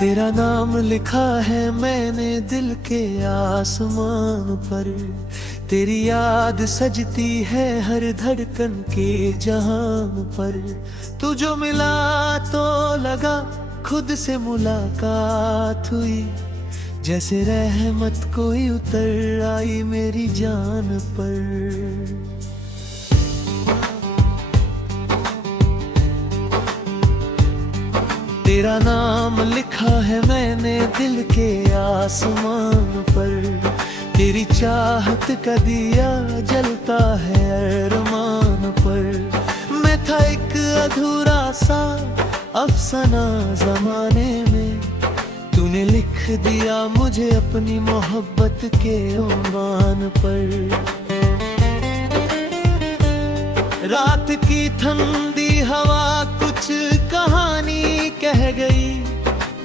तेरा नाम लिखा है मैंने दिल के आसमान पर। तेरी याद सजती है हर धड़कन के जहां पर। तू जो मिला तो लगा खुद से मुलाकात हुई, जैसे रहमत कोई उतर आई मेरी जान पर। तेरा नाम लिखा है मैंने दिल के आसमान पर। तेरी चाहत का दिया जलता है अरमान पर। मैं था एक अधूरा सा अफसाना ज़माने में, तूने लिख दिया मुझे अपनी मोहब्बत के उन्वान पर। रात की ठंडी हवा कुछ कहानी कह गई,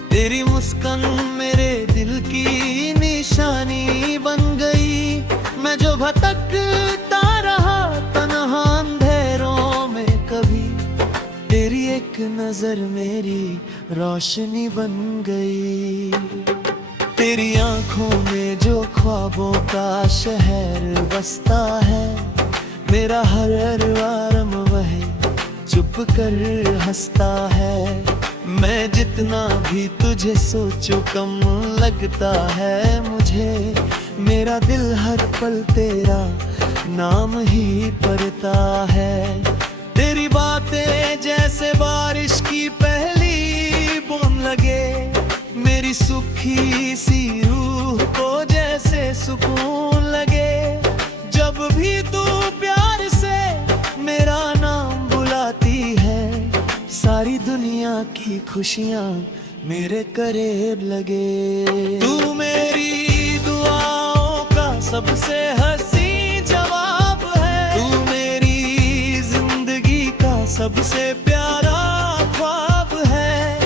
तेरी मुस्कान मेरे दिल की निशानी बन गई। मैं जो भटकता रहा तन्हा अंधेरों में, कभी तेरी एक नजर मेरी रोशनी बन गई। तेरी आंखों में जो ख्वाबों का शहर बसता है, मेरा हर अरवारम वह चुप कर हंसता है। मैं जितना भी तुझे सोचूं कम लगता है मुझे, मेरा दिल हर पल तेरा नाम ही पढ़ता है। तेरी बातें जैसे बारिश की पहली बूंद लगे, मेरी सूखी सी रूह को जैसे सुकून लगे। जब भी तू प्यार से मेरा नाम बुलाती है, सारी दुनिया की खुशियाँ मेरे करीब लगे। तू मेरी दुआओं का सबसे हंसी जवाब है, तू मेरी जिंदगी का सबसे प्यारा ख्वाब है।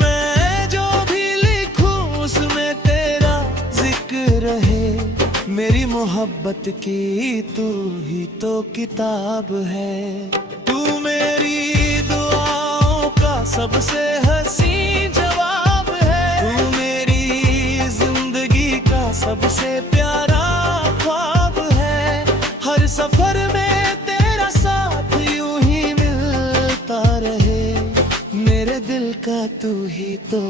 मैं जो भी लिखूं उसमें तेरा जिक्र रहे, मेरी मोहब्बत की तू ही तो किताब है। तू मेरी दुआओं का सबसे हंसी जवाब है, तू मेरी जिंदगी का सबसे प्यारा ख्वाब है। हर सफर में तेरा साथ यूं ही मिलता रहे, मेरे दिल का तू ही तो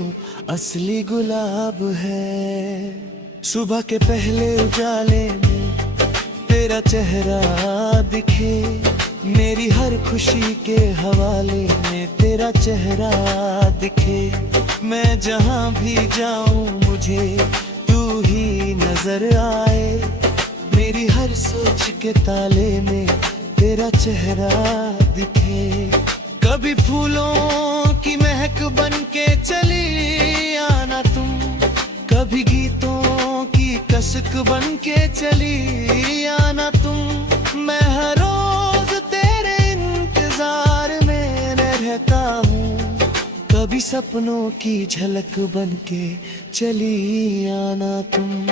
असली गुलाब है। सुबह के पहले उजाले में तेरा चेहरा दिखे, मेरी हर खुशी के हवाले में तेरा चेहरा दिखे। मैं जहाँ भी जाऊँ मुझे तू ही नजर आए, मेरी हर सोच के ताले में तेरा चेहरा दिखे। कभी फूलों की महक बन के चली आना तुम, कभी गीतों की कसक बन के चली आना तुम। मैं हर रोज तेरे इंतजार में रहता हूँ, कभी सपनों की झलक बन के चली आना तुम।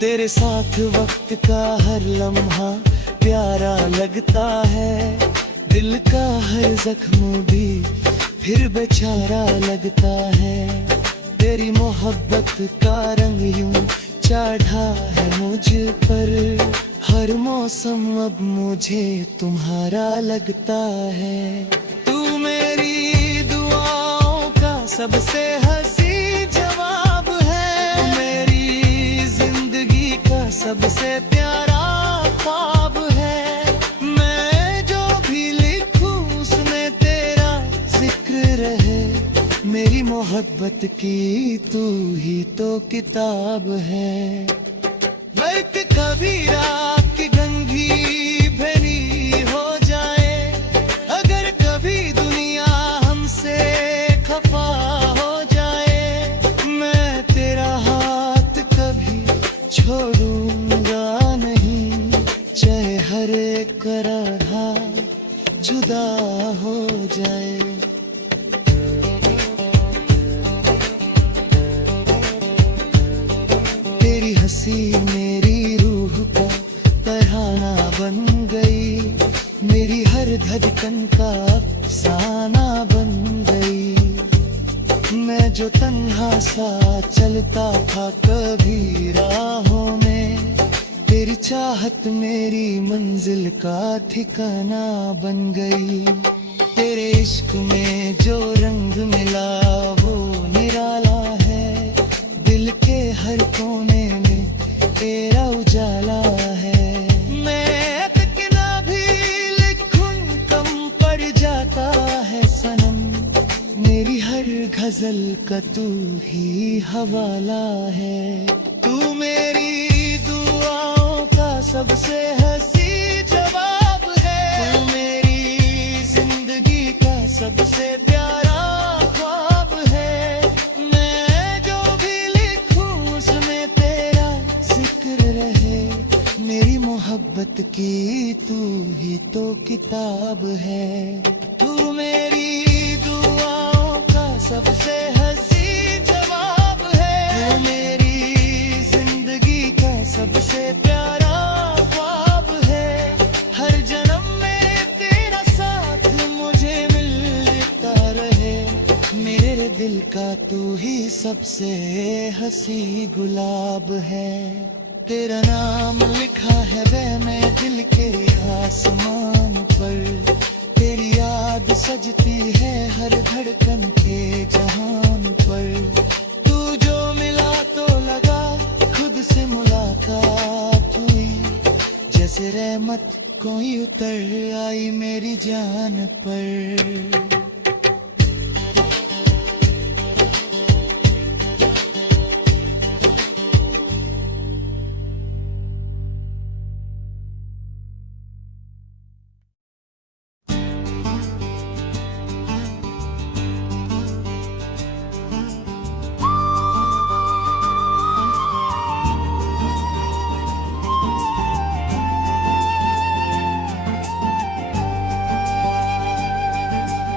तेरे साथ वक्त का हर लम्हा प्यारा लगता है, दिल का हर जख्म भी फिर बेचारा लगता है। तेरी मोहब्बत का रंग यूं चढ़ा है मुझ पर, हर मौसम अब मुझे तुम्हारा लगता है। तू मेरी दुआओं का सबसे हंसी जवाब है, मेरी जिंदगी का सबसे प्यारा ख्वाब है। मैं जो भी लिखूं उसमें तेरा जिक्र रहे, मेरी मोहब्बत की तू ही तो किताब है। बरत कबीरा की गंगी भरी हो जाए, अगर कभी दुनिया हमसे खफा हो जाए, मैं तेरा हाथ कभी छोड़ूंगा नहीं, चाहे हर एक राह जुदा हो जाए। हंसी मेरी रूह को तराना बन गई, मेरी हर धड़कन का अफसाना बन गई। मैं जो तन्हा सा चलता था कभी राहों में, तेरी चाहत मेरी मंजिल का ठिकाना बन गई। तेरे इश्क में जो रंग मिला वो निराला है, दिल के हर कोने में तेरा उजाला है। मैं कितना भी लिखूं कम पड़ जाता है सनम, मेरी हर गजल का तू ही हवाला है। तू मेरी दुआओं का सबसे हंसी जवाब है, तू मेरी जिंदगी का सबसे प्यारा ख्वाब है। मैं जो भी लिखूं उसमें तेरा जिक्र रहे, मेरी मोहब्बत की तू ही तो किताब है। तू मेरी सबसे हंसी जवाब है, तू मेरी जिंदगी का सबसे प्यारा ख्वाब है। हर जन्म में तेरा साथ मुझे मिलता रहे, मेरे दिल का तू ही सबसे हंसी गुलाब है। तेरा नाम लिखा है मैंने दिल के आसमान पर, तेरी याद सजती है हर धड़कन के जहान पर। तू जो मिला तो लगा खुद से मुलाकात हुई, जैसे रहमत कोई उतर आई मेरी जान पर।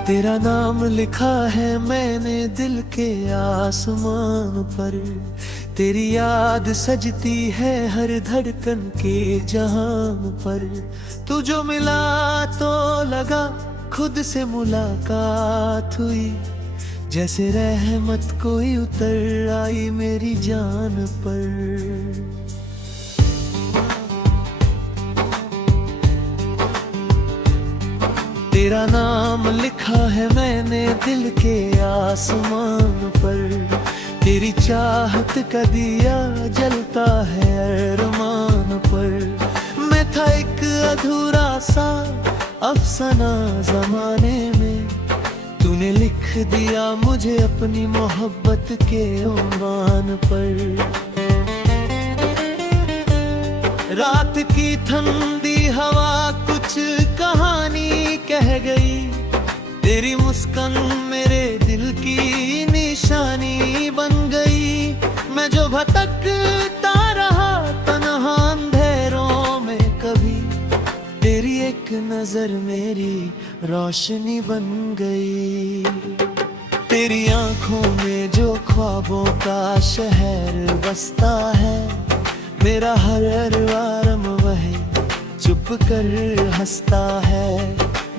तेरा नाम लिखा है मैंने दिल के आसमान पर, तेरी याद सजती है हर धड़कन के जहान पर। तू जो मिला तो लगा खुद से मुलाकात हुई, जैसे रहमत कोई उतर आई मेरी जान पर। तेरा नाम लिखा है मैंने दिल के आसमान पर, तेरी चाहत का दिया जलता है अरमान पर। मैं था एक अधूरा सा अफसाना जमाने में, तूने लिख दिया मुझे अपनी मोहब्बत के उन्वान पर। रात की ठंडी हवा कुछ कहानी कह गई, तेरी मुस्कान मेरे दिल की निशानी बन गई। मैं जो भटकता रहा तन्हा अंधेरों में कभी, तेरी एक नजर मेरी रोशनी बन गई। तेरी आंखों में जो ख्वाबों का शहर बसता है, मेरा हर वारम वह चुप कर हंसता है।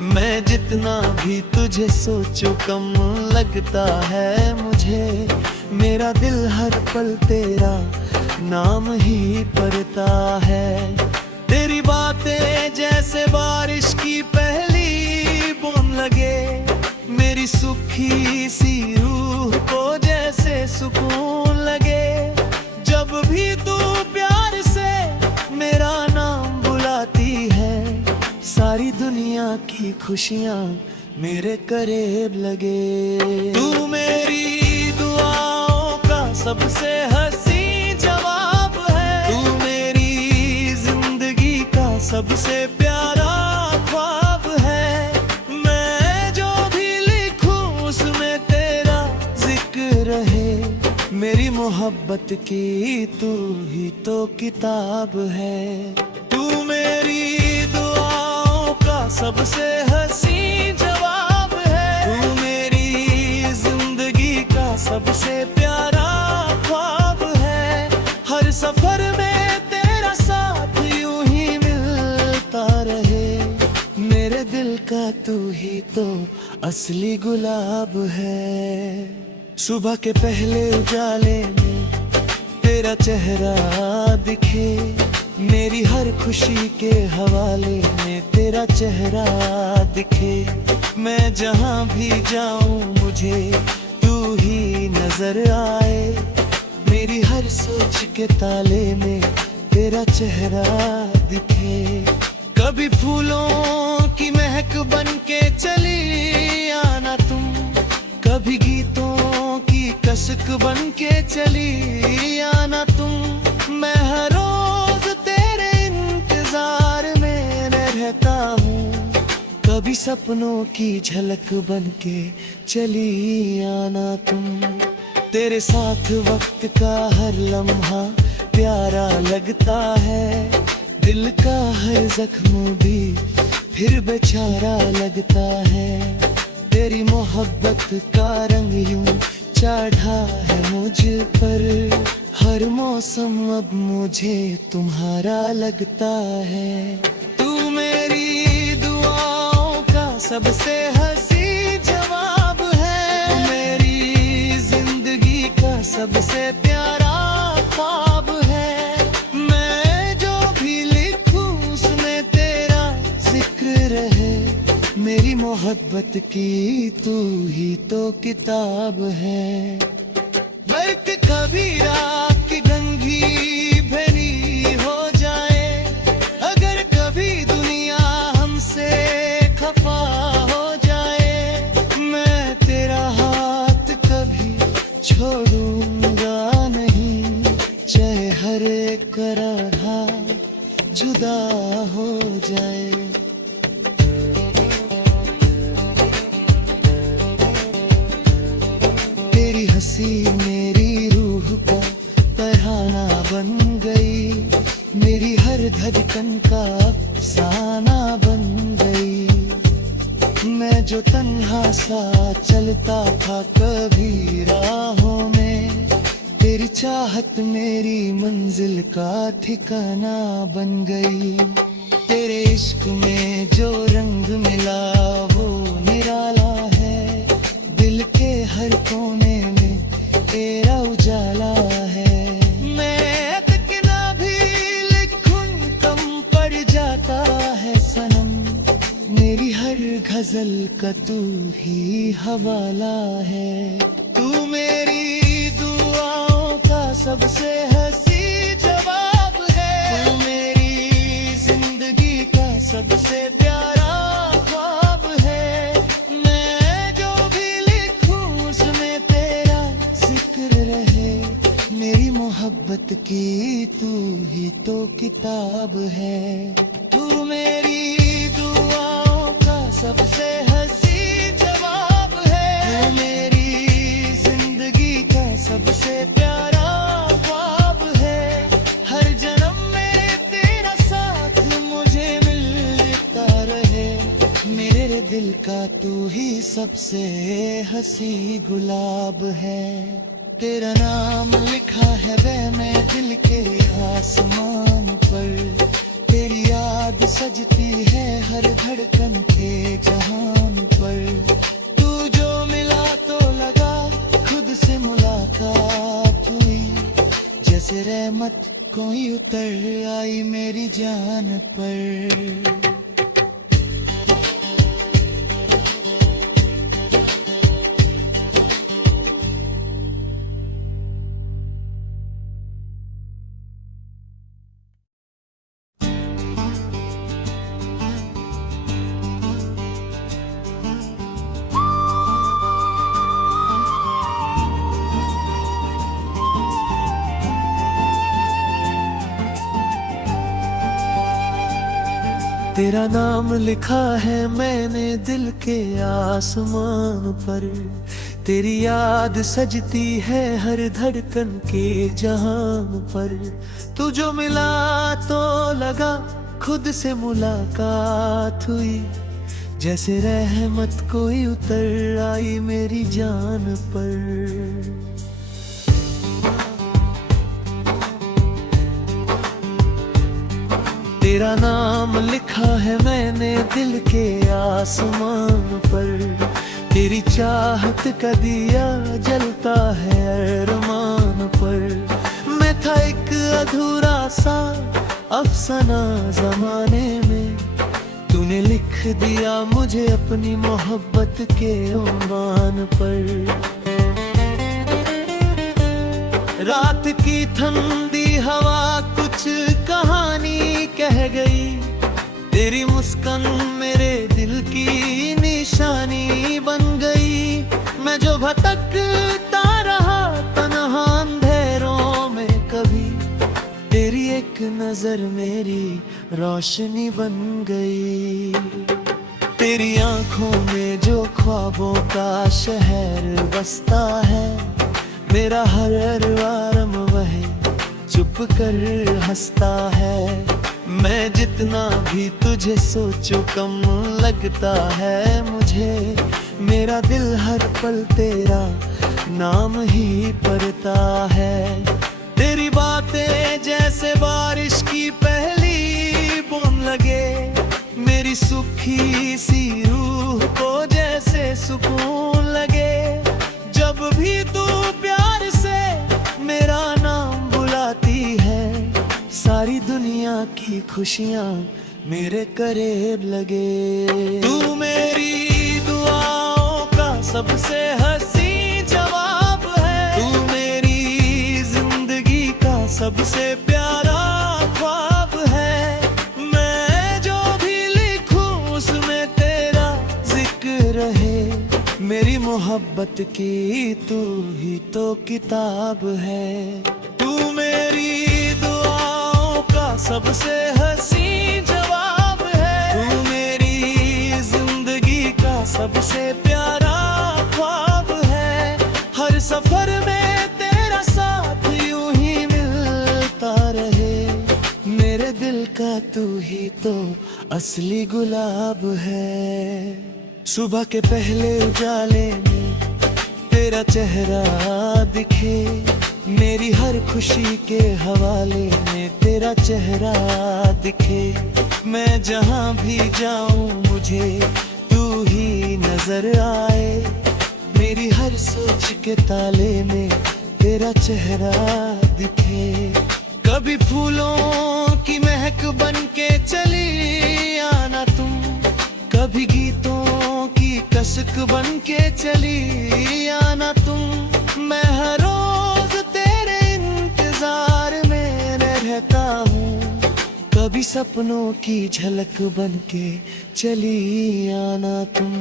मैं जितना भी तुझे सोचूं कम लगता है मुझे, मेरा दिल हर पल तेरा नाम ही पढ़ता है। तेरी बातें जैसे बारिश की पहली बूंद लगे, मेरी सूखी सी रूह को जैसे सुकून लगे। जब भी तू प्यार से मेरा नाम बुलाती है, सारी दुनिया की खुशियाँ मेरे करीब लगे। तू मेरी दुआओं का सबसे हंसी जवाब है, तू मेरी जिंदगी का सबसे प्यारा ख्वाब है। मैं जो भी लिखूं उसमें तेरा जिक्र रहे, मेरी मोहब्बत की तू ही तो किताब है। तू मेरी दुआओं का सबसे हंसी जवाब है, तू मेरी जिंदगी का सबसे प्यारा ख्वाब है। हर सफर में तेरा साथ यूं ही मिलता रहे, मेरे दिल का तू ही तो असली गुलाब है। सुबह के पहले उजाले में तेरा चेहरा दिखे, मेरी हर खुशी के हवाले में तेरा चेहरा दिखे। मैं जहाँ भी जाऊँ मुझे तू ही नजर आए, मेरी हर सोच के ताले में तेरा चेहरा दिखे। कभी फूलों की महक बन के चली आना तुम, कभी गीतों की कसक बन के चली आना तुम। मैं हर रोज तेरे इंतजार में रहता हूँ, कभी सपनों की झलक बन के चली आना तुम। तेरे साथ वक्त का हर लम्हा प्यारा लगता है, दिल का हर जख्म भी फिर बेचारा लगता है। तेरी मोहब्बत का रंग यूं चढ़ा है मुझ पर, हर मौसम अब मुझे तुम्हारा लगता है। तू मेरी दुआओं का सबसे हंसी जवाब है, मेरी जिंदगी का सबसे प्यारा ख्वाब है। मैं जो भी लिखूं उसमें तेरा जिक्र रहे, मेरी मोहब्बत की तू ही तो किताब है। बर्क कभी रात की गंगी भरी हो जाए, अगर कभी दुनिया हमसे खफा हो जाए, मैं तेरा हाथ कभी छोड़ूंगा नहीं, चाहे हर एक राह जुदा हो जाए। हंसी मेरी रूह का तराना बन गई, मेरी हर धड़कन का अफसाना बन गई। मैं जो तन्हा सा चलता था कभी राहों में, तेरी चाहत मेरी मंजिल का ठिकाना बन गई। तेरे इश्क में जो रंग मिला वो निराला है, दिल के हर कोने तेरा उजाला है। मैं कितना भी लिखूं कम पड़ जाता है सनम, मेरी हर गजल का तू ही हवाला है। तू मेरी दुआओं का सबसे हंसी जवाब है, तू मेरी जिंदगी का सबसे प्यारा ख्वाब है। मैं जो भी लिखूं उसमें तेरा जिक्र रहे, मेरी मोहब्बत की तू ही तो किताब है। तू मेरी दुआओं का सबसे हंसी जवाब है, तू मेरी जिंदगी का सबसे प्यारा ख्वाब है। हर जन्म में तेरा साथ मुझे मिलता रहे, मेरे दिल का तू ही सबसे हंसी गुलाब है। तेरा नाम लिखा है वह दिल के आसमान पर, तेरी याद सजती है हर धड़कन के जहान पर। तू जो मिला तो लगा खुद से मुलाकात हुई, जैसे रहमत कोई उतर आई मेरी जान पर। तेरा नाम लिखा है मैंने दिल के आसमान पर, तेरी याद सजती है हर धड़कन के जहान पर। तू जो मिला तो लगा खुद से मुलाकात हुई, जैसे रहमत कोई उतर आई मेरी जान पर। तेरा नाम लिखा है मैंने दिल के आसमान पर, तेरी चाहत का दिया जलता है अरमान पर। मैं था एक अधूरा सा अफसाना ज़माने में, तूने लिख दिया मुझे अपनी मोहब्बत के उन्वान पर। रात की ठंडी हवा कुछ कहानी कह गई, तेरी मुस्कान मेरे दिल की निशानी बन गई। मैं जो भटकता रहा तन्हा अंधेरों में, कभी तेरी एक नजर मेरी रोशनी बन गई। तेरी आंखों में जो ख्वाबों का शहर बसता है, मेरा हर अरवारम वह चुप कर हंसता है। मैं जितना भी तुझे सोचूं कम लगता है मुझे, मेरा दिल हर पल तेरा नाम ही पढ़ता है। तेरी बातें जैसे बारिश की पहली बूंद लगे, मेरी सूखी सी रूह को जैसे सुकून लगे। जब भी तू प्यार से मेरा नाम बुलाती है, सारी दुनिया की खुशियाँ मेरे करीब लगे। तू मेरी दुआओं का सबसे हंसी जवाब है, तू मेरी जिंदगी का सबसे प्यारा ख्वाब है। मैं जो भी लिखूं उसमें तेरा जिक्र रहे, मेरी मोहब्बत की तू ही तो किताब है। तू मेरी दुआओं का सबसे हंसी जवाब है, तू मेरी जिंदगी का सबसे प्यारा ख्वाब है। हर सफर में तेरा साथ यूं ही मिलता रहे, मेरे दिल का तू ही तो असली गुलाब है। सुबह के पहले उजाले में तेरा चेहरा दिखे, मेरी हर खुशी के हवाले में तेरा चेहरा दिखे। मैं जहाँ भी जाऊँ मुझे तू ही नजर आए, मेरी हर सोच के ताले में तेरा चेहरा दिखे। कभी फूलों की महक बन के चली आना तुम, कभी गीतों की कसक बन के चली आना तुम। मैं हर रोज तेरे इंतजार में रहता हूँ, कभी सपनों की झलक बन के चली आना तुम।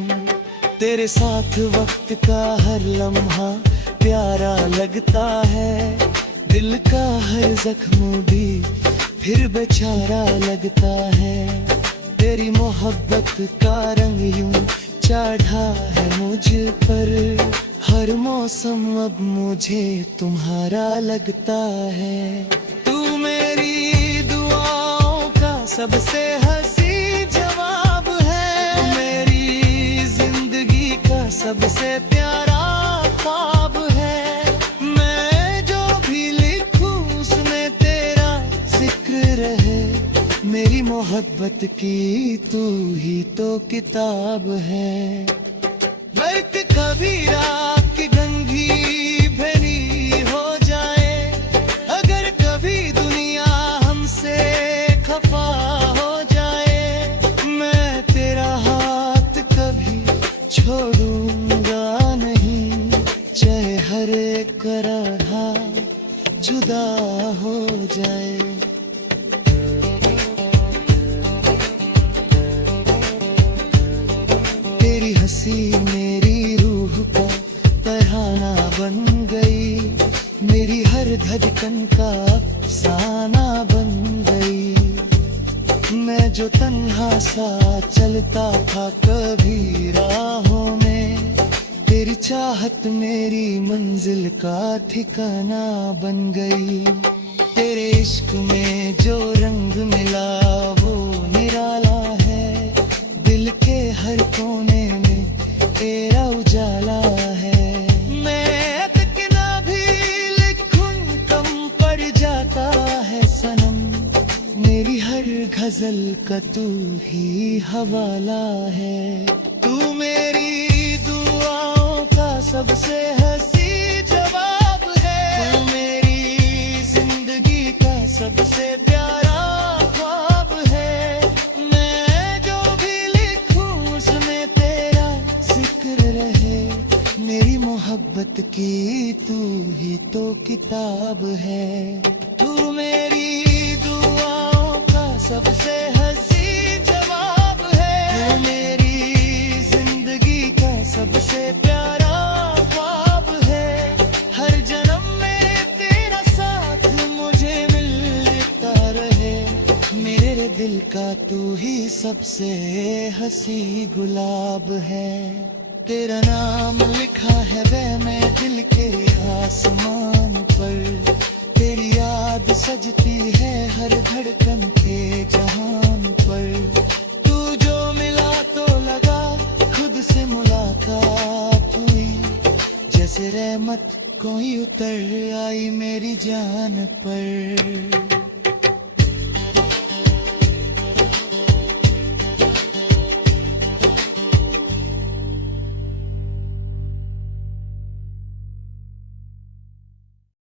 तेरे साथ वक्त का हर लम्हा प्यारा लगता है, दिल का हर जख्म भी फिर बेचारा लगता है। तेरी मोहब्बत का रंग यूं चढ़ा है मुझ पर, हर मौसम अब मुझे तुम्हारा लगता है। तू मेरी दुआओं का सबसे हंसी जवाब है, मेरी जिंदगी का सबसे प्यारा ख्वाब है। मैं जो भी लिखूं उसमें तेरा जिक्र रहे, मेरी मोहब्बत की तू ही तो किताब है। वक्त कबीरा की गंगी भरी हो जाए, अगर कभी दुनिया हमसे खफा हो जाए, मैं तेरा हाथ कभी छोड़ूंगा नहीं, चाहे हर एक राह जुदा हो जाए। तेरी हंसी मेरी रूह को तराना बन गई, मेरी हर धड़कन का अफसाना बन गई। मैं जो तन्हा सा चलता था कभी राहों में, तेरी चाहत मेरी मंजिल का ठिकाना बन गई। तेरे इश्क में जो रंग मिला वो निराला है, दिल के हर कोने में तेरा उजाला है। मैं कितना भी लिखूं कम पड़ जाता है सनम, मेरी हर गजल का तू ही हवाला है। तू मेरी दुआ सबसे हंसी जवाब है, तू मेरी जिंदगी का सबसे प्यारा ख्वाब है। मैं जो भी लिखूं उसमें तेरा जिक्र रहे, मेरी मोहब्बत की तू ही तो किताब है। तू मेरी दुआओं का सबसे हंसी जवाब है, तू मेरी जिंदगी का सबसे प्यारा ख्वाब है। हर जन्म में तेरा साथ मुझे मिलता रहे, मेरे दिल का तू ही सबसे हंसी गुलाब है। तेरा नाम लिखा है वे मैं दिल के आसमान पर, तेरी याद सजती है हर धड़कन के जहान पर। तू जो मिला तो लगा खुद से मुलाकात हुई, जैसे रहमत कोई उतर आई मेरी जान पर।